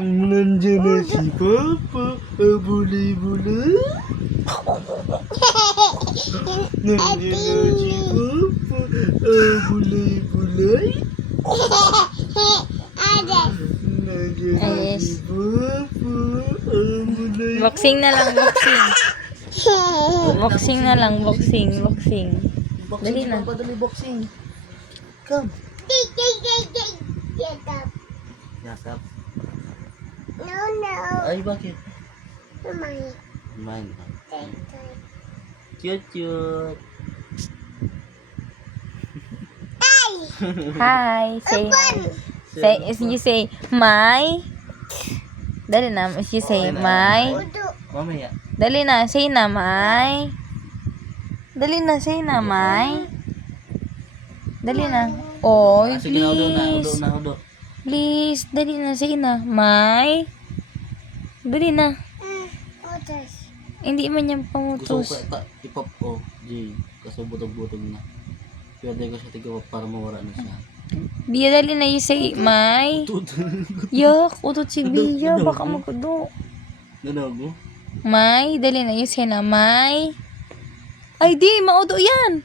Nandiyan na si Papa. Bulay-bulay. Nandiyan na si Papa. Bulay-bulay. Nandiyan na si Papa. Bulay. Boxing na lang, boxing. Boxing na lang, boxing. Dali na. Dali boxing. Come. Yakap. No. Ay, bakit? Mine. Mine. Take. Cute. Hi. Say hi. Say, you say, my. Dali na, you say, my. Mamaya. Dali na, say na, my. Dali na, say na, my. Dali na. Oy, Sige na, please. udo. Please, dali na, say na, my. Dali na. Others. Hindi man yan Gusto ko pamutos. ipop ko. G. Kaso butog-butog na. Pwede ko siya tigawap para mawala na siya. Bia, dali na, you say, my. Yak, utot si Bia, baka magkudo. Nanago? May, dali na, you say na, may. Ay, di, maudo yan.